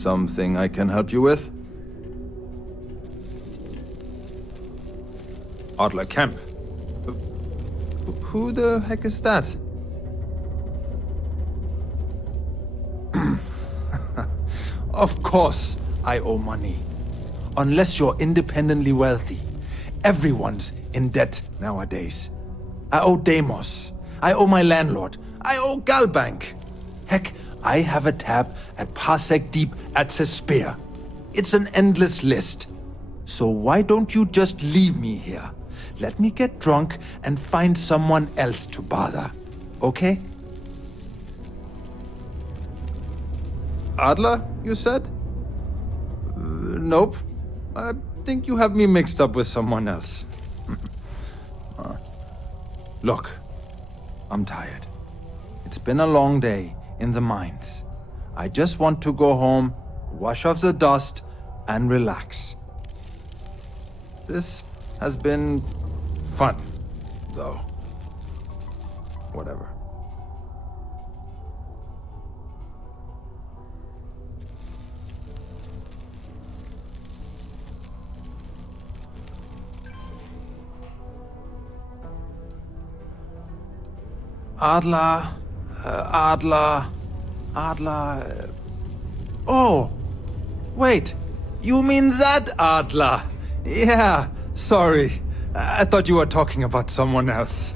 Something I can help you with? Adler Camp. Who the heck is that? Of course I owe money. Unless you're independently wealthy. Everyone's in debt nowadays. I owe Deimos. I owe my landlord. I owe Galbank. Heck, I have a tab at Parsec Deep at Cespear. It's an endless list. So why don't you just leave me here? Let me get drunk and find someone else to bother. Okay? Adler, you said? Nope. I think you have me mixed up with someone else. Look, I'm tired. It's been a long day in the mines. I just want to go home, wash off the dust, and relax. This has been fun, though. Whatever. Adler. Oh, wait. You mean that Adler? Yeah, sorry. I thought you were talking about someone else.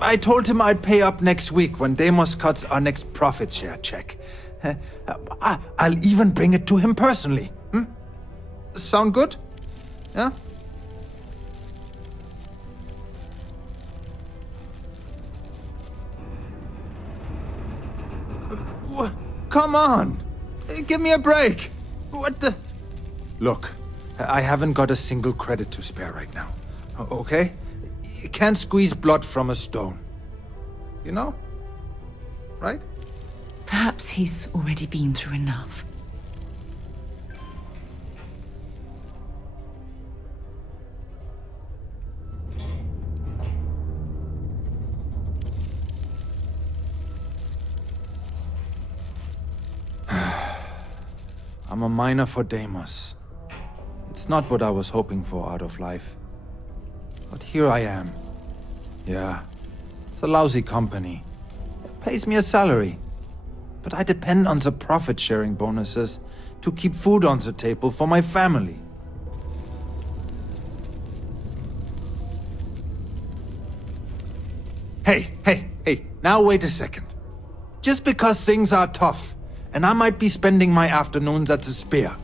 I told him I'd pay up next week when Deimos cuts our next profit share check. I'll even bring it to him personally. Sound good? Yeah? Come on! Give me a break! What the... Look, I haven't got a single credit to spare right now. Okay? You can't squeeze blood from a stone. You know? Right? Perhaps he's already been through enough. I'm a miner for Deimos. It's not what I was hoping for out of life. But here I am. Yeah, it's a lousy company. It pays me a salary. But I depend on the profit-sharing bonuses to keep food on the table for my family. Hey, now wait a second. Just because things are tough, and I might be spending my afternoons at the spear,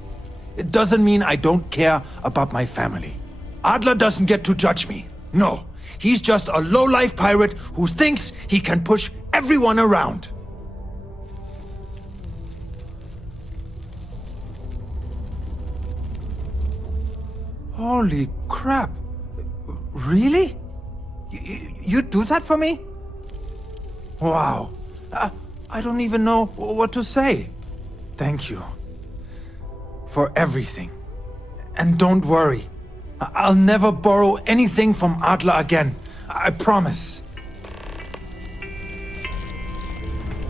it doesn't mean I don't care about my family. Adler doesn't get to judge me. No, he's just a low-life pirate who thinks he can push everyone around. Holy crap. Really? You'd do that for me? Wow. I don't even know what to say. Thank you. For everything. And don't worry. I'll never borrow anything from Adler again. I promise.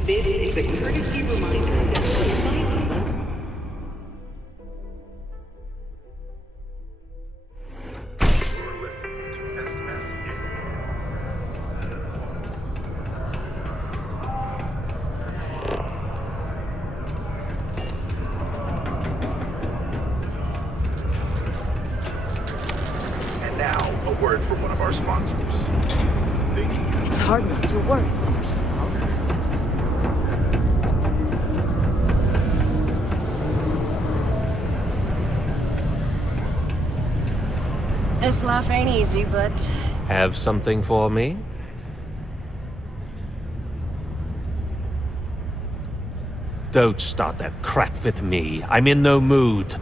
This is a courtesy reminder that word from one of our sponsors. It's hard not to worry when your spouse is... This life ain't easy, but... Have something for me? Don't start that crap with me. I'm in no mood.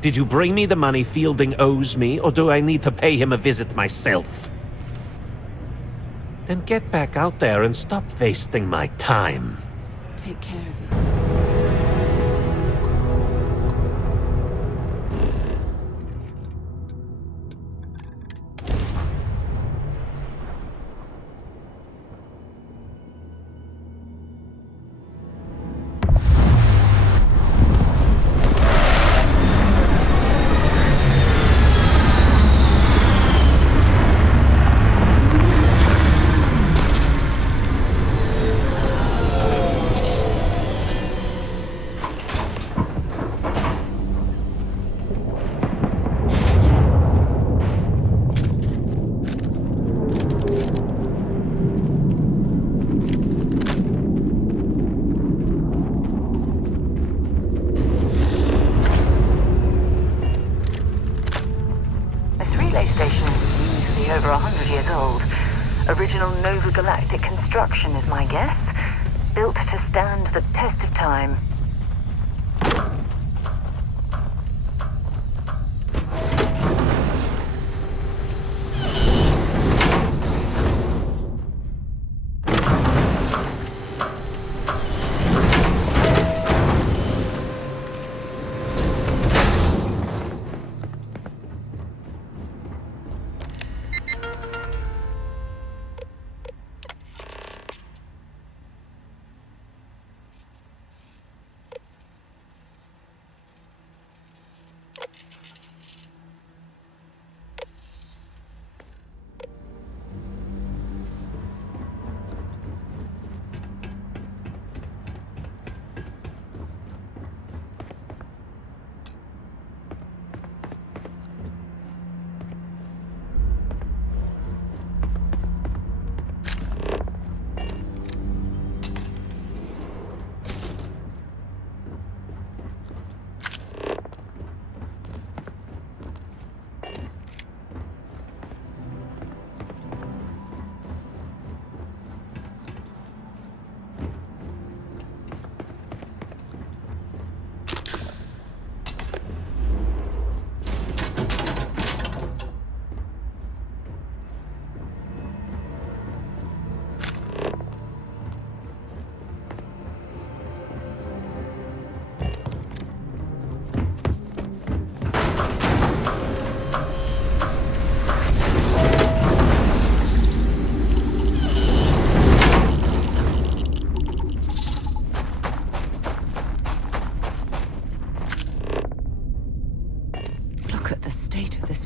Did you bring me the money Fielding owes me, or do I need to pay him a visit myself? Then get back out there and stop wasting my time. Take care of yourself. construction is my guess. Built to stand the test of time.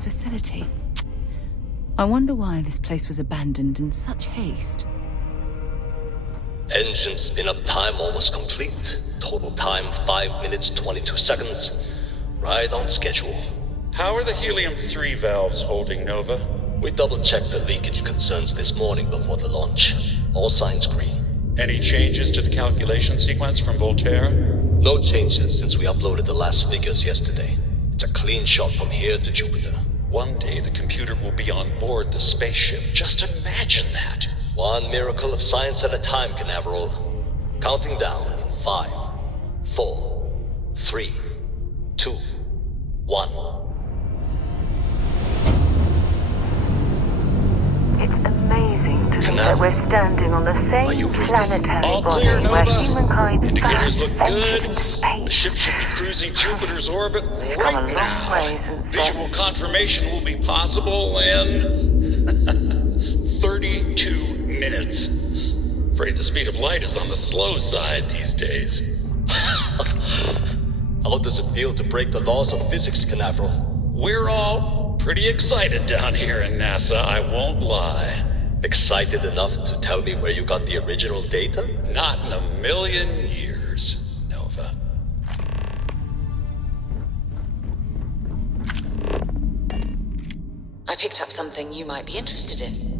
Facility. I wonder why this place was abandoned in such haste. Engine spin-up time almost complete. Total time 5 minutes 22 seconds. Right on schedule. How are the helium-3 valves holding, Nova? We double-checked the leakage concerns this morning before the launch. All signs green. Any changes to the calculation sequence from Voltaire? No changes since we uploaded the last figures yesterday. It's a clean shot from here to Jupiter. One day the computer will be on board the spaceship. Just imagine that. One miracle of science at a time, Canaveral. Counting down in 5, 4, 3, 2, 1. It's amazing to think that we're standing on the same planetary All body clear, where Nova. humankind Indicators first look ventured good. into The space. ship should be cruising Jupiter's orbit We've come a right long now. way since Visual then. confirmation will be possible in 32 minutes. Afraid the speed of light is on the slow side these days. How does it feel to break the laws of physics, Canaveral? We're all pretty excited down here in NASA, I won't lie. Excited enough to tell me where you got the original data? Not in a million years, Nova. I picked up something you might be interested in.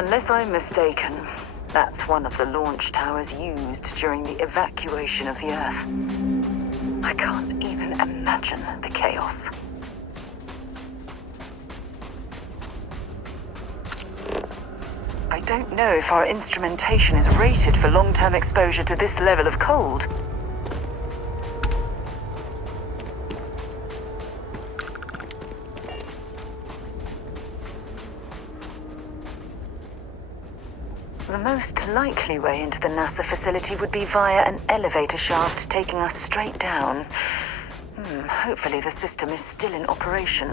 Unless I'm mistaken, that's one of the launch towers used during the evacuation of the Earth. I can't even imagine the chaos. I don't know if our instrumentation is rated for long-term exposure to this level of cold. The most likely way into the NASA facility would be via an elevator shaft taking us straight down. Hopefully the system is still in operation.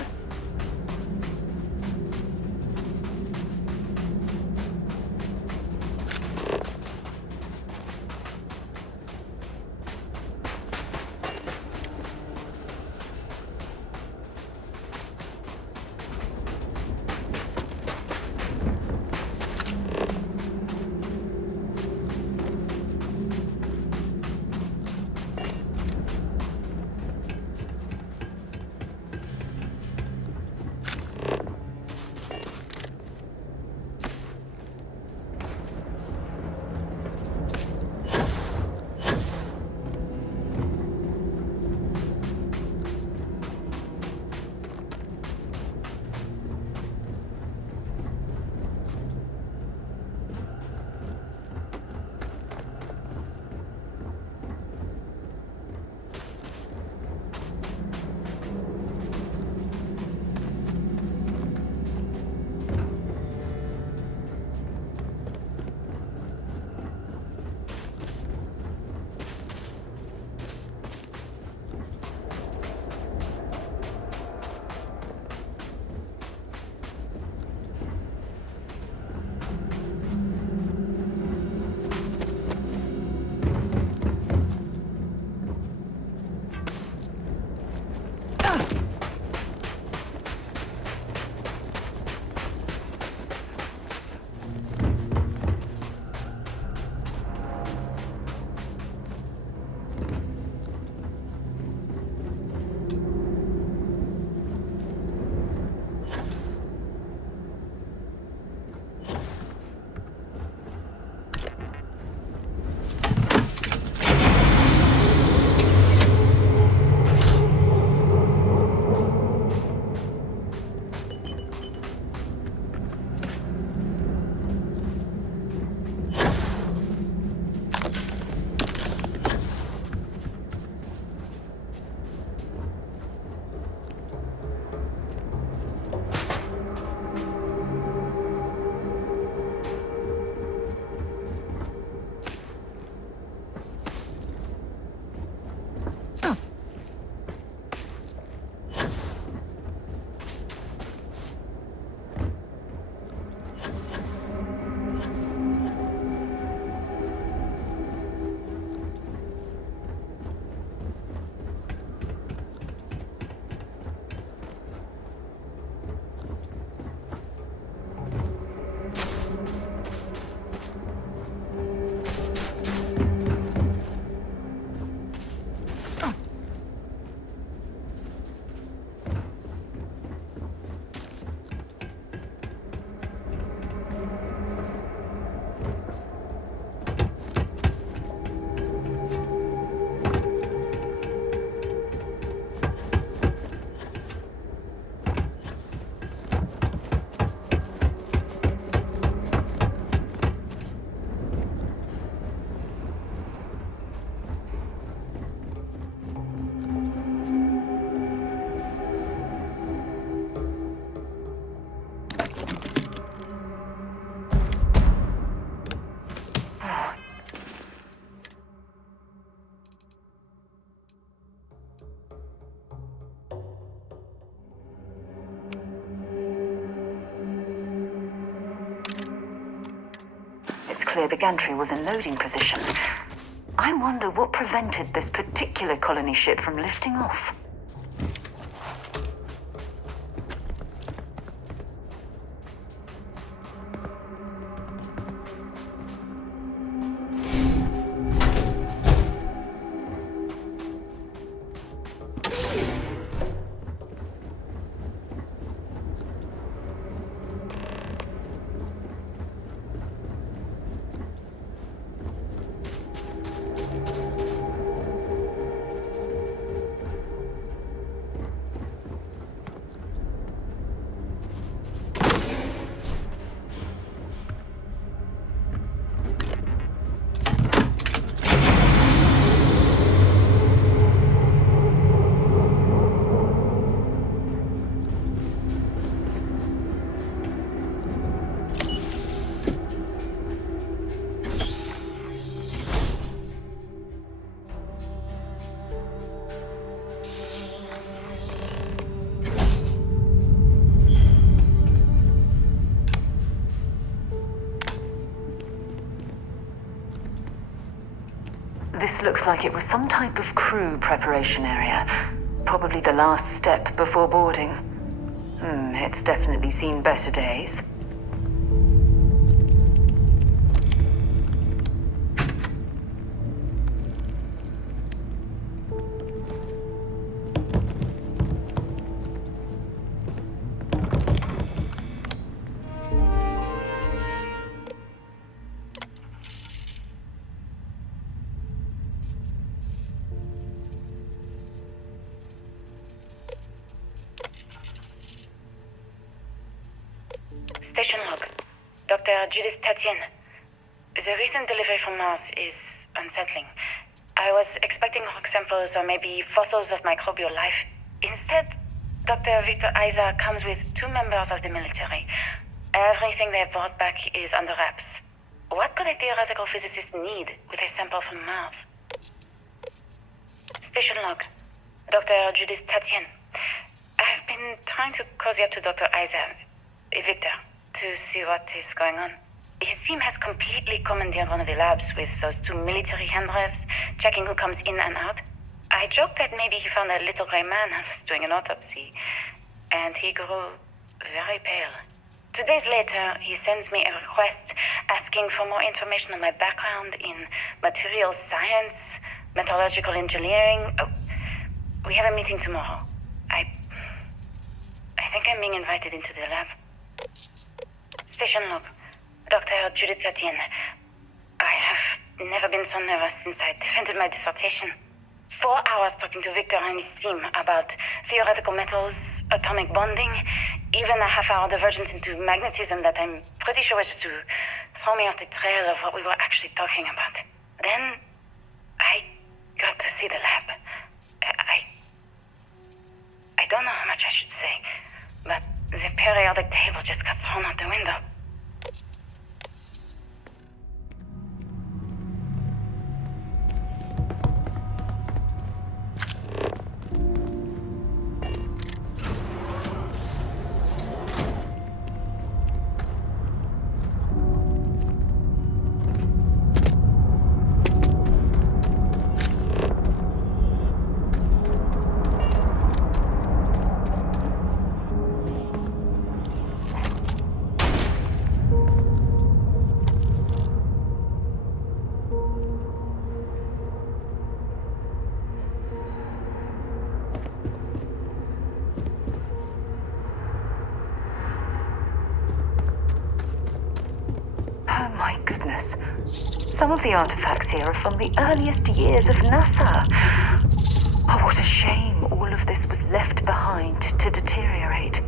Clear the gantry was in loading position. I wonder what prevented this particular colony ship from lifting off. This looks like it was some type of crew preparation area. Probably the last step before boarding. It's definitely seen better days. Station log. Dr. Judith Tatien. The recent delivery from Mars is unsettling. I was expecting rock samples or maybe fossils of microbial life. Instead, Dr. Victor Isa comes with 2 members of the military. Everything they brought back is under wraps. What could a theoretical physicist need with a sample from Mars? Station log. Dr. Judith Tatien. I've been trying to cozy up to Dr. Victor, to see what is going on. His team has completely commandeered one of the labs with those 2 military handrails, checking who comes in and out. I joked that maybe he found a little gray man and was doing an autopsy, and he grew very pale. 2 days later, he sends me a request asking for more information on my background in material science, metallurgical engineering. Oh, we have a meeting tomorrow. I think I'm being invited into the lab. Station log. Dr. Judith Tatien. I have never been so nervous since I defended my dissertation. 4 hours talking to Victor and his team about theoretical metals, atomic bonding, even a half-hour divergence into magnetism that I'm pretty sure was to throw me off the trail of what we were actually talking about. Then, I got to see the lab. I don't know how much I should say, but the periodic table just got thrown out the window. Some of the artifacts here are from the earliest years of NASA. Oh, what a shame all of this was left behind to deteriorate.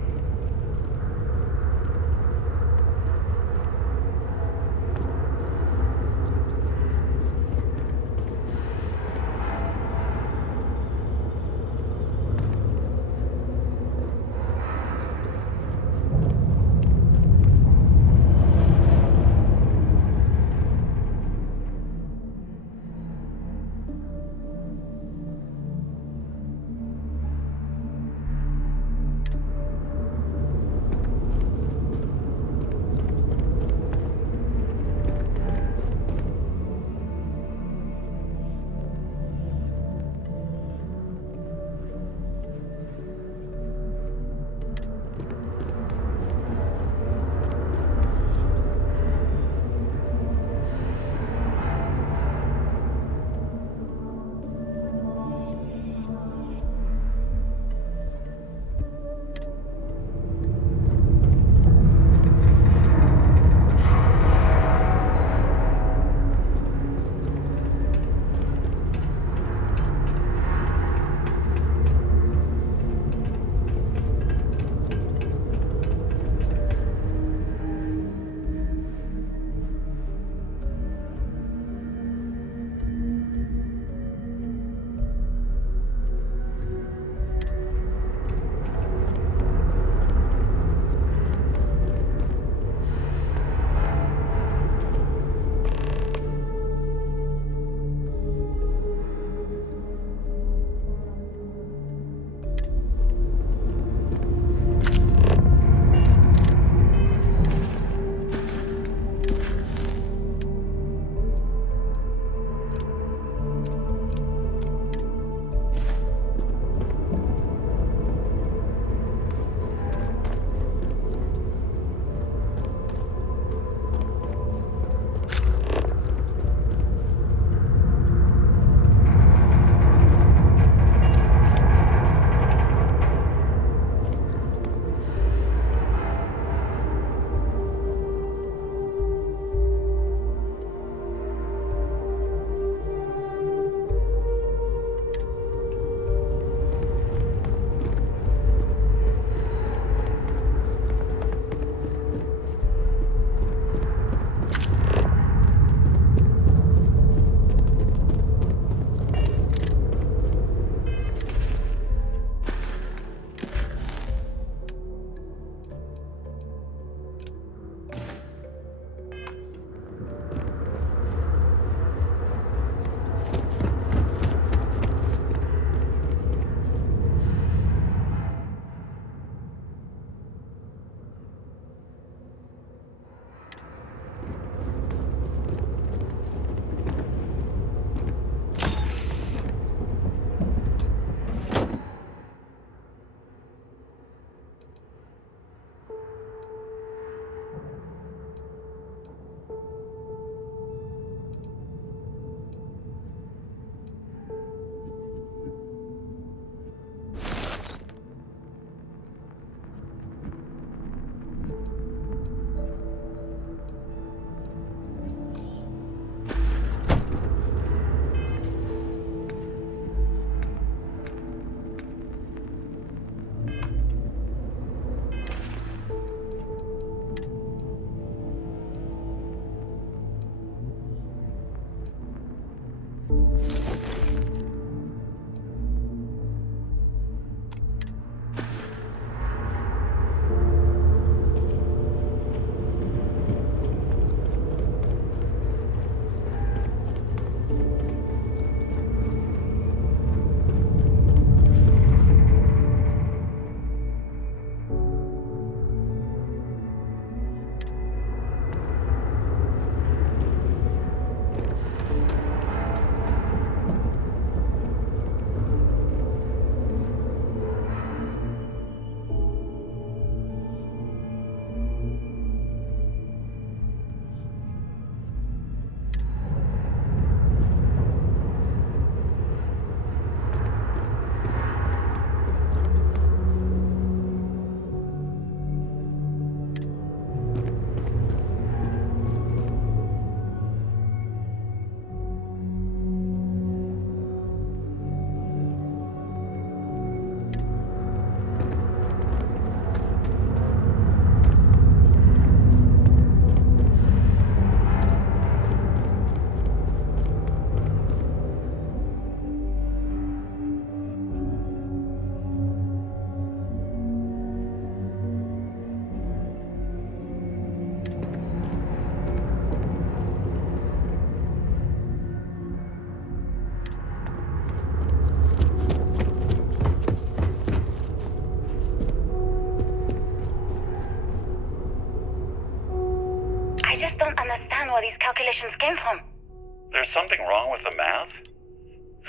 There's something wrong with the math?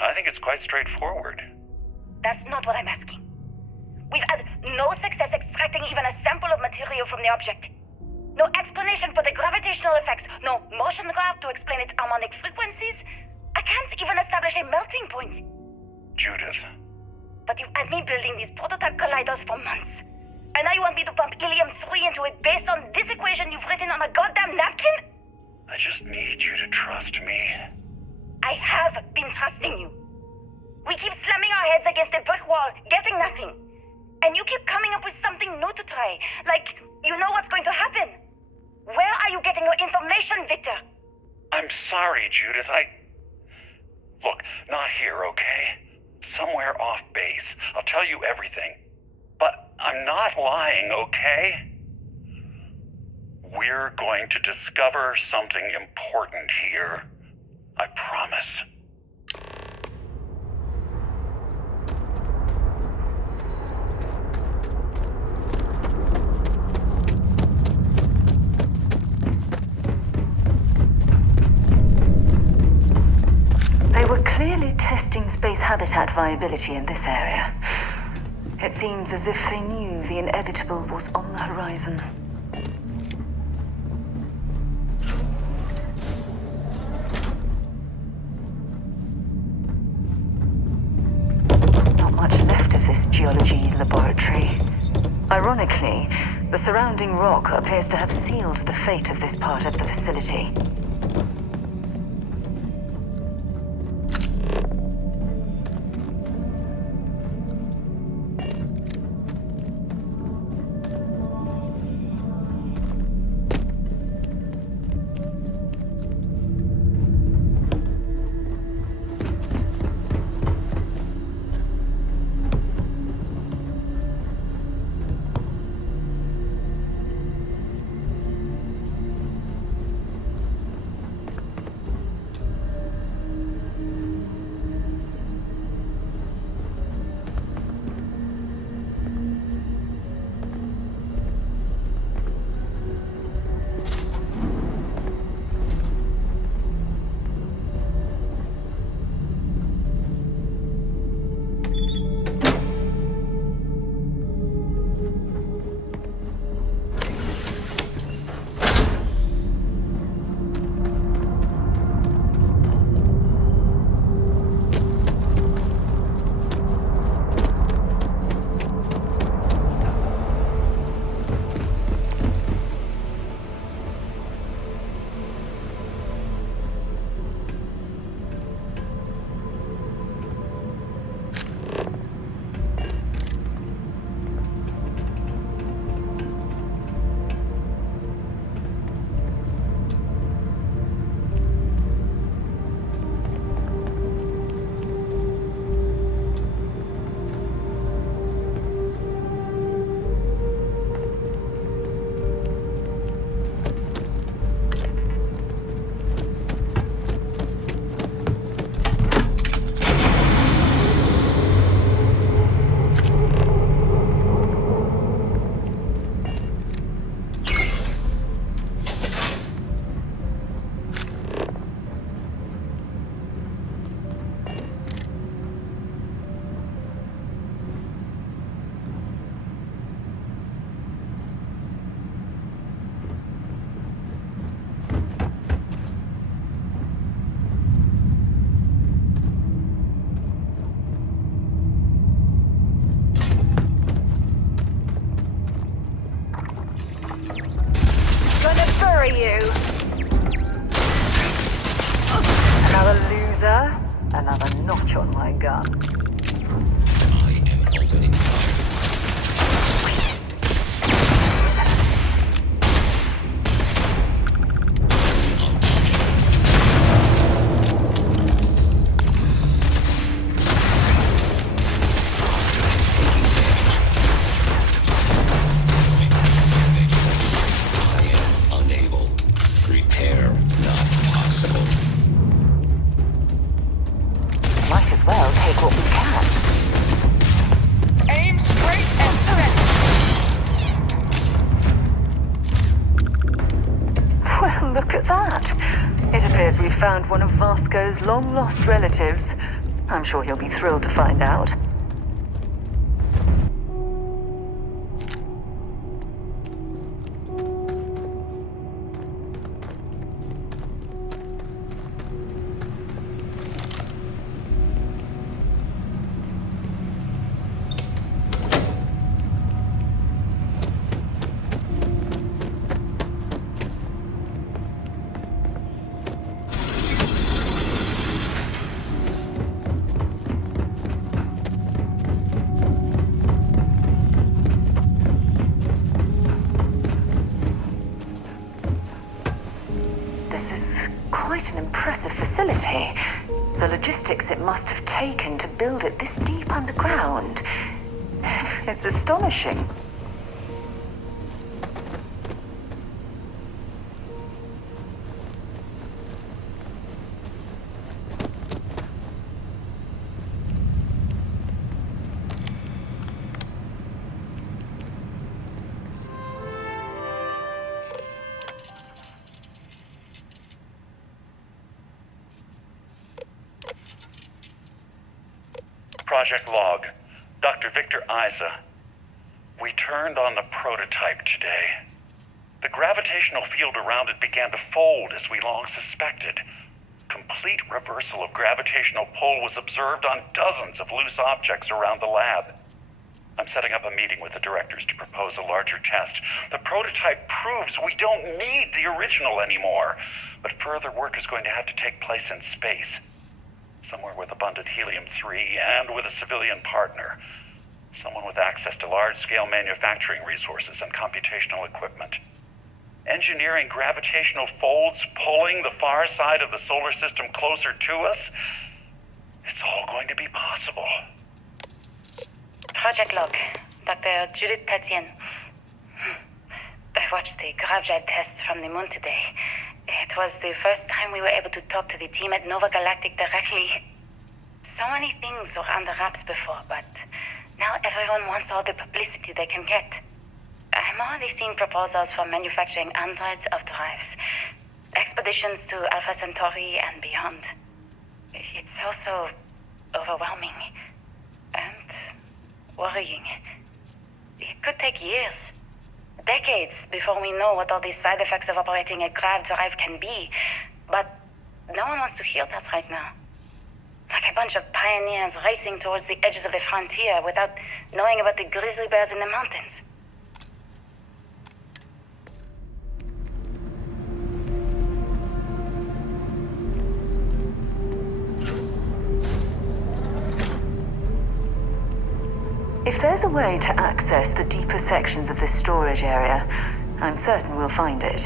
I think it's quite straightforward. That's not what I'm asking. We've had no success extracting even a sample of material from the object. No explanation for the gravitational effects, no motion graph to explain its harmonic frequencies. I can't even establish a melting point. Judith. But you've had me building these prototype colliders for months. And now you want me to pump helium-3 into it based on this equation you've written on a goddamn napkin? I just need you to trust me. I have been trusting you. We keep slamming our heads against a brick wall, getting nothing. And you keep coming up with something new to try. Like, you know what's going to happen. Where are you getting your information, Victor? I'm sorry, Judith. Look, not here, okay? Somewhere off base. I'll tell you everything. But I'm not lying, okay? We're going to discover something important here. I promise. They were clearly testing space habitat viability in this area. It seems as if they knew the inevitable was on the horizon. Not much left of this geology laboratory. Ironically, the surrounding rock appears to have sealed the fate of this part of the facility. You. Another loser, another notch on my gun. I am opening fire. Might as well take what we can. Aim found one of Vasco's long-lost relatives. I'm sure he'll be thrilled to find out. Quite an impressive facility. The logistics it must have taken to build it this deep underground. It's astonishing. Project log. Dr. Victor Isa. We turned on the prototype today. The gravitational field around it began to fold as we long suspected. Complete reversal of gravitational pull was observed on dozens of loose objects around the lab. I'm setting up a meeting with the directors to propose a larger test. The prototype proves we don't need the original anymore, but further work is going to have to take place in space. Somewhere with abundant helium-3 and with a civilian partner. Someone with access to large-scale manufacturing resources and computational equipment. Engineering gravitational folds pulling the far side of the solar system closer to us? It's all going to be possible. Project log. Dr. Judith Tatien. I watched the gravjite tests from the moon today. It was the first time we were able to talk to the team at Nova Galactic directly. So many things were under wraps before, but now everyone wants all the publicity they can get. I'm already seeing proposals for manufacturing androids of drives, expeditions to Alpha Centauri and beyond. It's also overwhelming and worrying. It could take years. Decades before we know what all the side effects of operating a grav drive can be. But no one wants to hear that right now. Like a bunch of pioneers racing towards the edges of the frontier without knowing about the grizzly bears in the mountains. If there's a way to access the deeper sections of this storage area, I'm certain we'll find it.